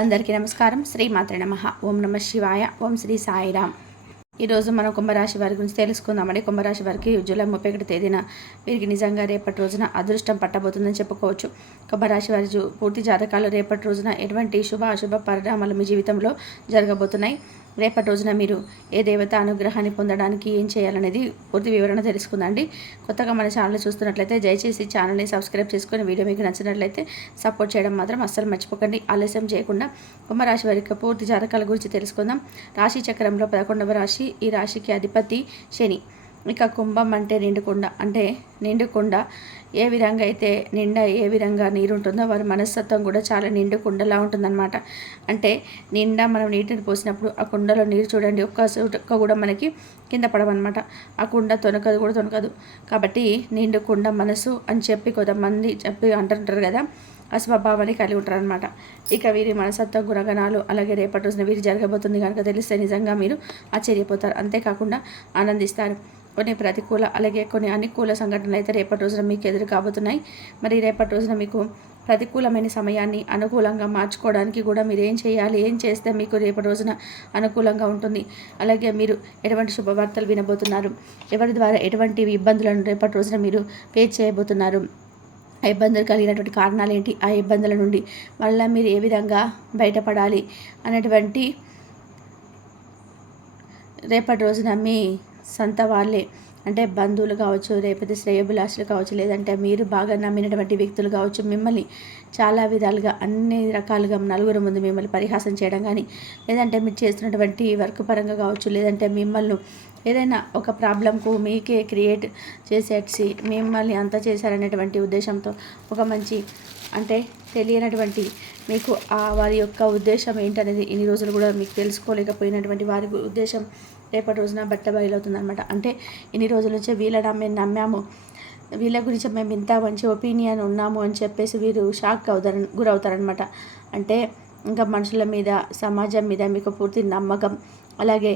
అందరికీ నమస్కారం. శ్రీమాత్రే నమః. ఓం నమ శివాయ. ఓం శ్రీ సాయిరామ్. ఈరోజు మనం కుంభరాశి వారి గురించి తెలుసుకుందామండి. కుంభరాశి వారికి జూలై 31 తేదీన వీరికి నిజంగా రేపటి రోజున అదృష్టం పట్టబోతుందని చెప్పుకోవచ్చు. కుంభరాశి వారి పూర్తి జాతకాలు రేపటి రోజున ఎటువంటి శుభ అశుభ పరిణామాలు మీ జీవితంలో జరగబోతున్నాయి. రేపటి రోజున మీరు ఏ దేవత అనుగ్రహాన్ని పొందడానికి ఏం చేయాలనేది పూర్తి వివరణ తెలుసుకుందండి. కొత్తగా మన ఛానల్ చూస్తున్నట్లయితే దయచేసి ఛానల్ని సబ్స్క్రైబ్ చేసుకొని వీడియో మీకు నచ్చినట్లయితే సపోర్ట్ చేయడం మాత్రం అస్సలు మర్చిపోకండి. ఆలస్యం చేయకుండా కుంభరాశి వారికి పూర్తి జాతకాల గురించి తెలుసుకుందాం. రాశి చక్రంలో 11వ రాశి. ఈ రాశికి అధిపతి శని. ఇక కుంభం అంటే నిండుకుండ. అంటే నిండుకుండ ఏ విధంగా అయితే నిండా ఏ విధంగా నీరు ఉంటుందో వారి మనస్తత్వం కూడా చాలా నిండు కుండలా ఉంటుందన్నమాట. అంటే నిండా మనం నీటిని పోసినప్పుడు ఆ కుండలో నీరు చూడండి, ఒక్క కూడా మనకి కింద పడవన్నమాట. ఆ కుండ తొనకదు. కాబట్టి నిండు కుండ మనసు అని చెప్పి కొంతమంది చెప్పి అంటుంటారు కదా, ఆ స్వభావాన్ని కలిగి ఉంటారు అనమాట. ఇక వీరి మనసత్వ గుణగణాలు అలాగే రేపటి రోజున వీరి జరగబోతుంది కనుక తెలిస్తే నిజంగా మీరు ఆశ్చర్యపోతారు. అంతేకాకుండా ఆనందిస్తారు. కొన్ని ప్రతికూల అలాగే కొన్ని అనుకూల సంఘటనలు అయితే రేపటి రోజున మీకు ఎదురు కాబోతున్నాయి. మరి రేపటి రోజున మీకు ప్రతికూలమైన సమయాన్ని అనుకూలంగా మార్చుకోవడానికి కూడా మీరు ఏం చేయాలి, ఏం చేస్తే మీకు రేపటి రోజున అనుకూలంగా ఉంటుంది, అలాగే మీరు ఎటువంటి శుభవార్తలు వినబోతున్నారు, ఎవరి ద్వారా ఎటువంటి ఇబ్బందులను రేపటి రోజున మీరు ఫేస్ చేయబోతున్నారు, ఆ ఇబ్బందులు కలిగినటువంటి కారణాలు ఏంటి, ఆ ఇబ్బందుల నుండి మళ్ళీ మీరు ఏ విధంగా బయటపడాలి అనేటువంటి రేపటి రోజున మీ సొంత వాళ్ళే అంటే బంధువులు కావచ్చు, లేకపోతే శ్రేయోభిలాషులు కావచ్చు, లేదంటే మీరు బాగా నమ్మినటువంటి వ్యక్తులు కావచ్చు, మిమ్మల్ని చాలా విధాలుగా అన్ని రకాలుగా నలుగురు ముందు మిమ్మల్ని పరిహాసం చేయడం కానీ, లేదంటే మీరు చేస్తున్నటువంటి వర్క్ పరంగా కావచ్చు, లేదంటే మిమ్మల్ని ఏదైనా ఒక ప్రాబ్లంకు మీకే క్రియేట్ చేసేసి మిమ్మల్ని అంత చేశారనేటువంటి ఉద్దేశంతో ఒక మంచి అంటే తెలియనటువంటి మీకు వారి యొక్క ఉద్దేశం ఏంటనేది ఇన్ని రోజులు కూడా మీకు తెలుసుకోలేకపోయినటువంటి వారి ఉద్దేశం రేపటి రోజున బయలవుతుందన్నమాట. అంటే ఇన్ని రోజుల నుంచి వీళ్ళ మేము నమ్మాము, వీళ్ళ గురించి మేము ఇంత మంచి ఒపీనియన్ ఉన్నాము అని చెప్పేసి వీరు షాక్ గురవుతారనమాట. అంటే ఇంకా మనుషుల మీద సమాజం మీద మీకు పూర్తి నమ్మకం అలాగే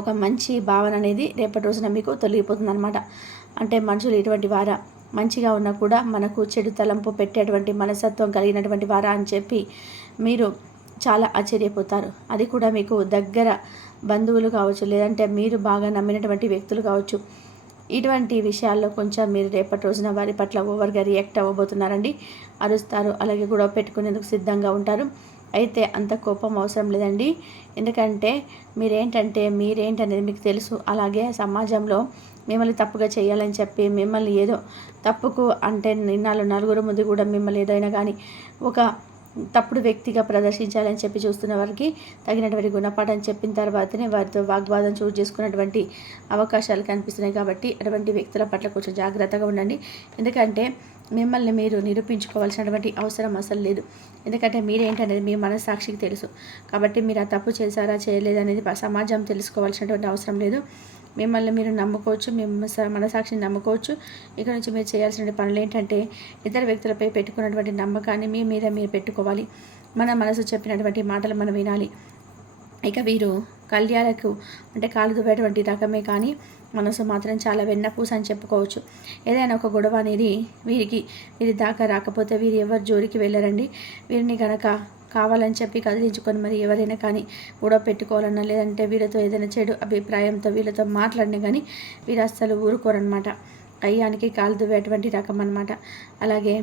ఒక మంచి భావన అనేది రేపటి రోజున మీకు తొలగిపోతుందన్నమాట. అంటే మనుషులు ఇటువంటి వారా, మంచిగా ఉన్నా కూడా మనకు చెడు తలంపు పెట్టేటువంటి మనస్తత్వం కలిగినటువంటి వారా అని చెప్పి మీరు చాలా ఆశ్చర్యపోతారు. అది కూడా మీకు దగ్గర బంధువులు కావచ్చు, లేదంటే మీరు బాగా నమ్మినటువంటి వ్యక్తులు కావచ్చు. ఇటువంటి విషయాల్లో కొంచెం మీరు రేపటి రోజున వారి పట్ల ఓవర్గా రియాక్ట్ అవ్వబోతున్నారండి. అరుస్తారు, అలాగే గొడవ పెట్టుకునేందుకు సిద్ధంగా ఉంటారు. అయితే అంత కోపం అవసరం లేదండి. ఎందుకంటే మీరేంటనేది మీకు తెలుసు. అలాగే సమాజంలో మిమ్మల్ని తప్పుగా చేయాలని చెప్పి మిమ్మల్ని ఏదో తప్పుకు అంటే నిన్నాళ్ళు నలుగురు ముందు కూడా మిమ్మల్ని ఏదైనా కానీ ఒక తప్పుడు వ్యక్తిగా ప్రదర్శించాలని చెప్పి చూస్తున్న వారికి తగినటువంటి గుణపాఠం చెప్పిన తర్వాతనే వారితో వాగ్వాదం చోటు చేసుకున్నటువంటి అవకాశాలు కనిపిస్తున్నాయి. కాబట్టి అటువంటి వ్యక్తుల పట్ల కొంచెం జాగ్రత్తగా ఉండండి. ఎందుకంటే మిమ్మల్ని మీరు నిరూపించుకోవాల్సినటువంటి అవసరం అసలు లేదు. ఎందుకంటే మీరేంటనేది మీ మనస్సాక్షికి తెలుసు. కాబట్టి మీరు ఆ తప్పు చేశారా చేయలేదనేది సమాజం తెలుసుకోవాల్సినటువంటి అవసరం లేదు. మిమ్మల్ని మీరు నమ్ముకోవచ్చు, మనసాక్షిని నమ్ముకోవచ్చు. ఇక్కడ నుంచి మీరు చేయాల్సిన పనులు ఏంటంటే ఇతర వ్యక్తులపై పెట్టుకున్నటువంటి నమ్మకాన్ని మీ మీద మీరు పెట్టుకోవాలి. మన మనసు చెప్పినటువంటి మాటలు మనం వినాలి. ఇక వీరు కళ్యాణకు అంటే కాలు దువ్వేటువంటి రకమే కానీ మనసు మాత్రం చాలా వెన్నపూస అని చెప్పుకోవచ్చు. ఏదైనా ఒక గొడవ అనేది వీరి దాకా రాకపోతే వీరు ఎవరు జోలికి వెళ్ళరండి. వీరిని కనుక కావాలని చెప్పి కదిలించుకొని మరి ఎవరైనా కానీ గొడవ పెట్టుకోవాలన్నా, లేదంటే వీళ్ళతో ఏదైనా చెడు అభిప్రాయంతో వీళ్ళతో మాట్లాడినా కానీ వీరు అస్సలు ఊరుకోరనమాట. కయ్యానికి కాలు దువ్వేటువంటి రకం అనమాట. అలాగే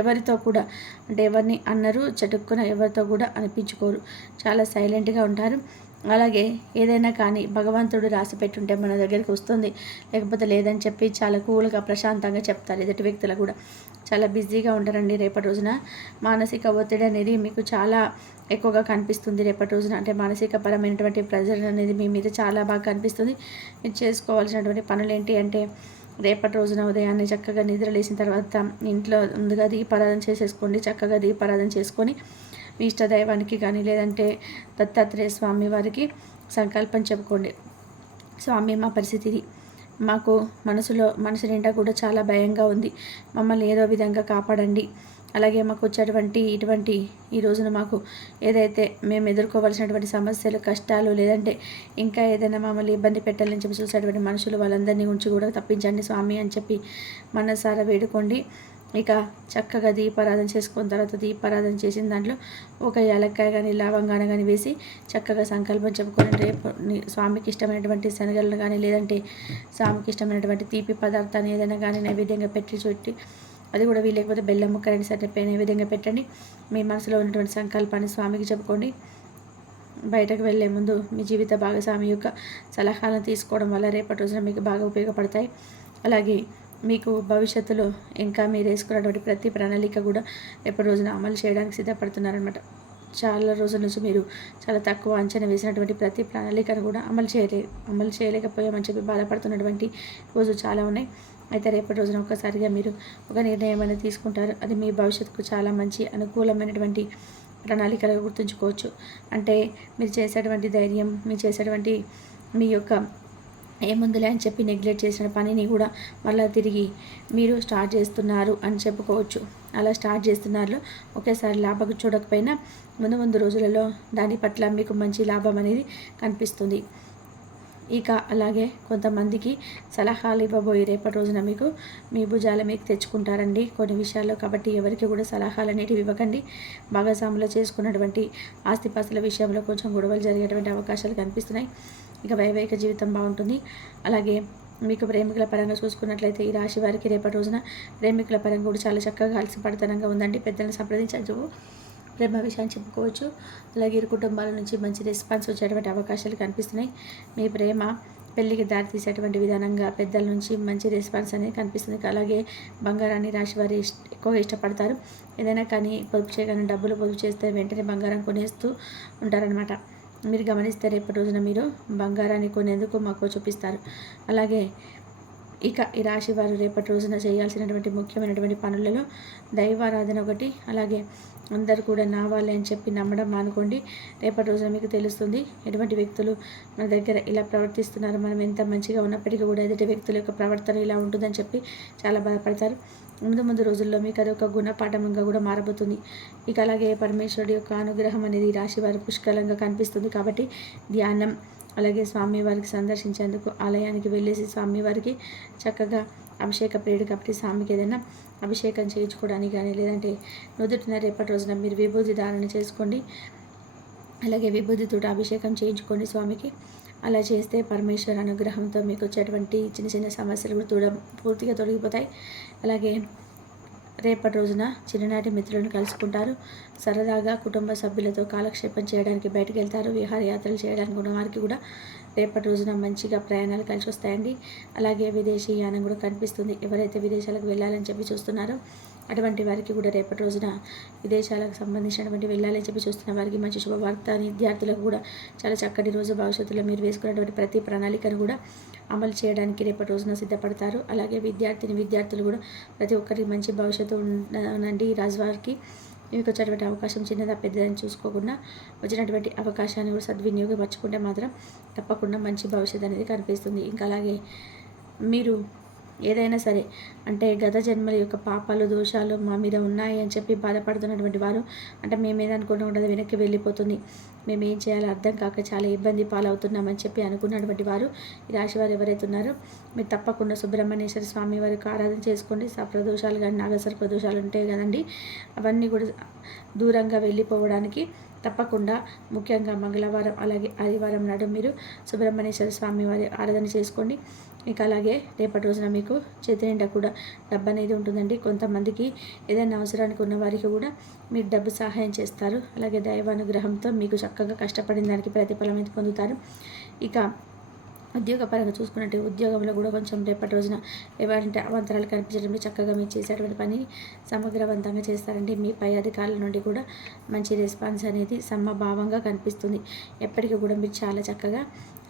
ఎవరితో కూడా అంటే ఎవరిని అన్నరు చటుక్కున ఎవరితో కూడా అనిపించుకోరు. చాలా సైలెంట్గా ఉంటారు. అలాగే ఏదైనా కానీ భగవంతుడు రాసి పెట్టుంటే మన దగ్గరికి వస్తుంది, లేకపోతే లేదని చెప్పి చాలా కూల్గా ప్రశాంతంగా చెప్తారు. ఎదుటి వ్యక్తులు కూడా చాలా బిజీగా ఉంటారండి రేపటి రోజున. మానసిక ఒత్తిడి అనేది మీకు చాలా ఎక్కువగా కనిపిస్తుంది రేపటి రోజున. అంటే మానసిక పరమైనటువంటి ప్రెజర్ అనేది మీ మీద చాలా బాగా కనిపిస్తుంది. మీరు చేసుకోవాల్సినటువంటి పనులు ఏంటి అంటే రేపటి రోజున ఉదయాన్నే చక్కగా నిద్ర లేచిన తర్వాత ఇంట్లో ముందుగా దీపారాధన చేసేసుకోండి. చక్కగా దీపారాధన చేసుకొని మీ ఇష్టదైవానికి కానీ లేదంటే దత్తాత్రేయ స్వామి వారికి సంకల్పం చెప్పుకోండి. స్వామి, మా పరిస్థితి ఇది, మాకు మనసు నిండా కూడా చాలా భయంగా ఉంది, మమ్మల్ని ఏదో విధంగా కాపాడండి. అలాగే మాకు వచ్చేటువంటి ఇటువంటి ఈ రోజున మాకు ఏదైతే మేము ఎదుర్కోవాల్సినటువంటి సమస్యలు కష్టాలు లేదంటే ఇంకా ఏదైనా మమ్మల్ని ఇబ్బంది పెట్టాలని చెప్పి చూసేటువంటి మనుషులు వాళ్ళందరినీ ఉంచి కూడా తప్పించండి స్వామి అని చెప్పి మనసారా వేడుకోండి. ఇక చక్కగా దీపారాధన చేసుకున్న తర్వాత దీపారాధన చేసిన దాంట్లో ఒక యాలక్కాయ కానీ లవంగాన కానీ వేసి చక్కగా సంకల్పం చెప్పుకొని రేపు స్వామికి ఇష్టమైనటువంటి శనగలను కానీ లేదంటే స్వామికి ఇష్టమైనటువంటి తీపి పదార్థాన్ని ఏదైనా కానీ నైవేద్యంగా పెట్టి అది కూడా వీలేకపోతే బెల్లం ముక్క రెండు సరే నైవేద్యంగా పెట్టండి. మీ మనసులో ఉన్నటువంటి సంకల్పాన్ని స్వామికి చెప్పుకోండి. బయటకు వెళ్ళే ముందు మీ జీవిత భాగస్వామి యొక్క సలహాలను తీసుకోవడం వల్ల రేపటి రోజున మీకు బాగా ఉపయోగపడతాయి. అలాగే మీకు భవిష్యత్తులో ఇంకా మీరు వేసుకున్నటువంటి ప్రతి ప్రణాళిక కూడా రేపటి రోజున అమలు చేయడానికి సిద్ధపడుతున్నారనమాట. చాలా రోజుల నుంచి మీరు చాలా తక్కువ అంచనా వేసినటువంటి ప్రతి ప్రణాళికను కూడా అమలు చేయలేకపోయామని చెప్పి బాధపడుతున్నటువంటి రోజు చాలా ఉన్నాయి. అయితే రేపటి రోజున ఒక్కసారిగా మీరు ఒక నిర్ణయం అనేది తీసుకుంటారు. అది మీ భవిష్యత్తుకు చాలా మంచి అనుకూలమైనటువంటి ప్రణాళికలుగా గుర్తుంచుకోవచ్చు. అంటే మీరు చేసేటువంటి ధైర్యం, మీరు చేసేటువంటి మీ యొక్క ఏముందులే అని చెప్పి నెగ్లెక్ట్ చేసిన పనిని కూడా మళ్ళీ తిరిగి మీరు స్టార్ట్ చేస్తున్నారు అని చెప్పుకోవచ్చు. అలా స్టార్ట్ చేస్తున్నారు ఒకేసారి లాభం చూడకపోయినా ముందు రోజులలో దాని పట్ల మీకు మంచి లాభం అనేది కనిపిస్తుంది. ఇక అలాగే కొంతమందికి సలహాలు ఇవ్వబోయి రేపటి రోజున మీకు మీ భుజాల మీకు తెచ్చుకుంటారండి కొన్ని విషయాల్లో. కాబట్టి ఎవరికి కూడా సలహాలు అనేటివి ఇవ్వకండి. భాగస్వాములో చేసుకున్నటువంటి ఆస్తిపాస్తుల విషయంలో కొంచెం గొడవలు జరిగేటువంటి అవకాశాలు కనిపిస్తున్నాయి. ఇక వైవాహిక జీవితం బాగుంటుంది. అలాగే మీకు ప్రేమికుల పరంగా చూసుకున్నట్లయితే ఈ రాశి వారికి రేపటి రోజున ప్రేమికుల పరంగా కూడా చాలా చక్కగా అలసిపడతనంగా ఉందండి. పెద్దలను సంప్రదించచ్చు, ప్రేమ విషయాన్ని చెప్పుకోవచ్చు. అలాగే ఇరు కుటుంబాల నుంచి మంచి రెస్పాన్స్ వచ్చేటువంటి అవకాశాలు కనిపిస్తున్నాయి. మీ ప్రేమ పెళ్లికి దారి తీసేటువంటి విధానంగా పెద్దల నుంచి మంచి రెస్పాన్స్ అనేది కనిపిస్తుంది. అలాగే బంగారాన్ని రాశి వారి ఎక్కువగా ఇష్టపడతారు. ఏదైనా కానీ పొదుపు చేయగానే డబ్బులు పొదుపు చేస్తే వెంటనే బంగారం కొనేస్తూ ఉంటారనమాట. మీరు గమనిస్తే రేపటి రోజున మీరు బంగారాన్ని కొనేందుకు మక్కువ చూపిస్తారు. అలాగే ఇక ఈ రాశి వారు రేపటి రోజున చేయాల్సినటువంటి ముఖ్యమైనటువంటి పనులలో దైవారాధన ఒకటి. అలాగే అందరూ కూడా నా వాళ్ళే అని చెప్పి నమ్మడం మానుకోండి. రేపటి రోజున మీకు తెలుస్తుంది ఎటువంటి వ్యక్తులు మన దగ్గర ఇలా ప్రవర్తిస్తున్నారు. మనం ఎంత మంచిగా ఉన్నప్పటికీ కూడా ఎదుటి వ్యక్తుల యొక్క ప్రవర్తన ఇలా ఉంటుందని చెప్పి చాలా బాధపడతారు. ముందు రోజుల్లో మీకు అది ఒక గుణపాఠంగా కూడా మారబోతుంది. ఇక అలాగే పరమేశ్వరుడి యొక్క అనుగ్రహం అనేది రాశి వారి పుష్కలంగా కనిపిస్తుంది. కాబట్టి ధ్యానం, అలాగే స్వామివారికి సందర్శించేందుకు ఆలయానికి వెళ్ళేసి స్వామివారికి చక్కగా అభిషేక ప్రియుడు కాబట్టి స్వామికి ఏదైనా అభిషేకం చేయించుకోవడానికి కానీ లేదంటే నుదుటిన రేపటి రోజున మీరు విభూతి ధారణ చేసుకోండి. అలాగే విభూతితో అభిషేకం చేయించుకోండి స్వామికి. అలా చేస్తే పరమేశ్వర అనుగ్రహంతో మీకు వచ్చేటువంటి చిన్న సమస్యలు కూడా పూర్తిగా తొలగిపోతాయి. అలాగే రేపటి రోజున చిన్ననాటి మిత్రులను కలుసుకుంటారు. సరదాగా కుటుంబ సభ్యులతో కాలక్షేపం చేయడానికి బయటకు వెళ్తారు. విహారయాత్రలు చేయడానికి ఉన్న వారికి కూడా రేపటి రోజున మంచిగా ప్రయాణాలు కలిసి వస్తాయండి. అలాగే విదేశీ యానం కూడా కనిపిస్తుంది. ఎవరైతే విదేశాలకు వెళ్ళాలని చెప్పి చూస్తున్నారో అటువంటి వారికి కూడా రేపటి రోజున విదేశాలకు సంబంధించినటువంటి వెళ్ళాలని చెప్పి చూస్తున్న వారికి మంచి శుభవార్త. విద్యార్థులకు కూడా చాలా చక్కటి రోజు. భవిష్యత్తులో మీరు వేసుకున్నటువంటి ప్రతి ప్రణాళికను కూడా అమలు చేయడానికి రేపటి రోజున సిద్ధపడతారు. అలాగే విద్యార్థులు కూడా ప్రతి ఒక్కరికి మంచి భవిష్యత్తు ఉందండి. ఈ రాజు వారికి మీకు వచ్చేటువంటి అవకాశం చిన్నదా పెద్దదని చూసుకోకుండా వచ్చినటువంటి అవకాశాన్ని కూడా సద్వినియోగపరచుకుంటే మాత్రం తప్పకుండా మంచి భవిష్యత్తు అనేది కనిపిస్తుంది. ఇంకా అలాగే మీరు ఏదైనా సరే అంటే గత జన్మల యొక్క పాపాలు దోషాలు మా మీద ఉన్నాయి అని చెప్పి బాధపడుతున్నటువంటి వారు అంటే మేమేదనుకుంటూ ఉండదు వెనక్కి వెళ్ళిపోతుంది, మేము ఏం చేయాలో అర్థం కాక చాలా ఇబ్బంది పాలవుతున్నామని చెప్పి అనుకున్నటువంటి వారు ఈ రాశి వారు ఎవరైతే ఉన్నారో మీరు తప్పకుండా సుబ్రహ్మణ్యేశ్వర స్వామి వారికి ఆరాధన చేసుకోండి. సప్రదోషాలు కానీ నాగసర్ప దోషాలు ఉంటాయి కదండి, అవన్నీ కూడా దూరంగా వెళ్ళిపోవడానికి తప్పకుండా ముఖ్యంగా మంగళవారం అలాగే ఆదివారం నాడు మీరు సుబ్రహ్మణ్యేశ్వర స్వామి వారి ఆరాధన చేసుకోండి. ఇక అలాగే రేపటి రోజున మీకు చేతి నిండా కూడా డబ్బు అనేది ఉంటుందండి. కొంతమందికి ఏదైనా అవసరానికి ఉన్న వారికి కూడా మీరు డబ్బు సహాయం చేస్తారు. అలాగే దైవానుగ్రహంతో మీకు చక్కగా కష్టపడిన దానికి ప్రతిఫలం అయితే పొందుతారు. ఇక ఉద్యోగపరంగా చూసుకున్నట్టు ఉద్యోగంలో కూడా కొంచెం రేపటి రోజున ఏమంటే అవంతరాలు కనిపించడంలో చక్కగా మీరు చేసేటువంటి పని సమగ్రవంతంగా చేస్తారండి. మీ పై అధికారుల నుండి కూడా మంచి రెస్పాన్స్ అనేది సమభావంగా కనిపిస్తుంది. ఎప్పటికీ కూడా మీరు చాలా చక్కగా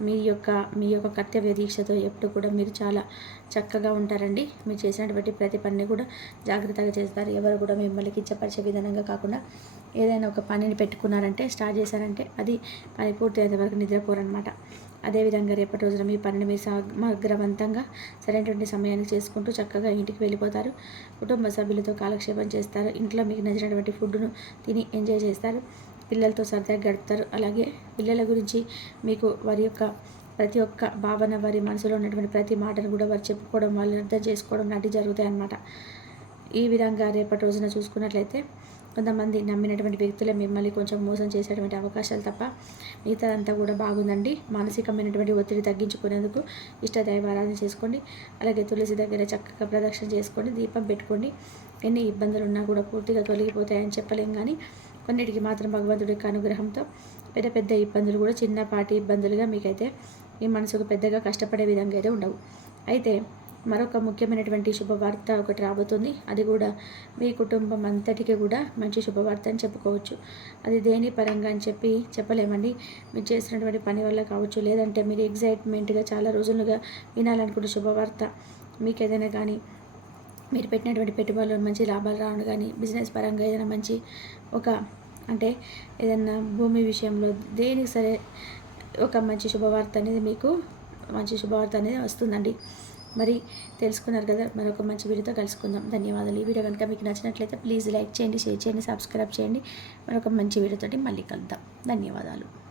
మీ యొక్క కర్తవ్య దీక్షతో ఎప్పుడు కూడా మీరు చాలా చక్కగా ఉంటారండి. మీరు చేసినటువంటి ప్రతి పనిని కూడా జాగ్రత్తగా చేస్తారు. ఎవరు కూడా మిమ్మల్ని కించపరిచే విధానంగా కాకుండా ఏదైనా ఒక పనిని పెట్టుకున్నారంటే స్టార్ట్ చేశారంటే అది పని పూర్తి అయ్యే వరకు నిద్రపోరనమాట. అదేవిధంగా రేపటి రోజున మీ పనిని మీరు సమగ్రవంతంగా సరైనటువంటి సమయానికి చేసుకుంటూ చక్కగా ఇంటికి వెళ్ళిపోతారు. కుటుంబ సభ్యులతో కాలక్షేపం చేస్తారు. ఇంట్లో మీకు నచ్చినటువంటి ఫుడ్ను తిని ఎంజాయ్ చేస్తారు. పిల్లలతో సరదాగా గడుపుతారు. అలాగే పిల్లల గురించి మీకు వారి యొక్క ప్రతి ఒక్క భావన వారి మనసులో ఉన్నటువంటి ప్రతి మాటను కూడా వారు చెప్పుకోవడం, వాళ్ళు అర్థం చేసుకోవడం లాంటివి జరుగుతాయి అన్నమాట. ఈ విధంగా రేపటి రోజున చూసుకున్నట్లయితే కొంతమంది నమ్మినటువంటి వ్యక్తులే మిమ్మల్ని కొంచెం మోసం చేసేటువంటి అవకాశాలు తప్ప మిగతాదంతా కూడా బాగుందండి. మానసికమైనటువంటి ఒత్తిడి తగ్గించుకునేందుకు ఇష్ట దైవారాధన చేసుకోండి. అలాగే తులసి దగ్గర చక్కగా ప్రదక్షిణ చేసుకోండి, దీపం పెట్టుకోండి. ఎన్ని ఇబ్బందులు ఉన్నా కూడా పూర్తిగా తొలగిపోతాయని చెప్పలేం, కానీ కొన్నిటికి మాత్రం భగవంతుడి యొక్క అనుగ్రహంతో పెద్ద పెద్ద ఇబ్బందులు కూడా చిన్నపాటి ఇబ్బందులుగా మీకైతే మీ మనసుకు పెద్దగా కష్టపడే విధంగా అయితే ఉండవు. అయితే మరొక ముఖ్యమైనటువంటి శుభవార్త ఒకటి రాబోతుంది. అది కూడా మీ కుటుంబం అంతటికీ కూడా మంచి శుభవార్త అని చెప్పుకోవచ్చు. అది దేని పరంగా అని చెప్పలేమండి. మీరు చేసినటువంటి పని వల్ల కావచ్చు, లేదంటే మీరు ఎగ్జైట్మెంట్గా చాలా రోజులుగా వినాలనుకున్న శుభవార్త, మీకు ఏదైనా కానీ మీరు పెట్టినటువంటి పెట్టుబడులు మంచి లాభాలు రావడం కానీ, బిజినెస్ పరంగా ఏదైనా మంచి అంటే ఏదైనా భూమి విషయంలో దేనికి సరే ఒక మంచి శుభవార్త అనేది మీకు మంచి శుభవార్త అనేది వస్తుందండి. మరి తెలుసుకున్నారు కదా, మరొక మంచి వీడియోతో కలుసుకుందాం. ధన్యవాదాలు. ఈ వీడియో కనుక మీకు నచ్చినట్లయితే ప్లీజ్ లైక్ చేయండి, షేర్ చేయండి, సబ్స్క్రైబ్ చేయండి. మరొక మంచి వీడియోతోటి మళ్ళీ కలుద్దాం. ధన్యవాదాలు.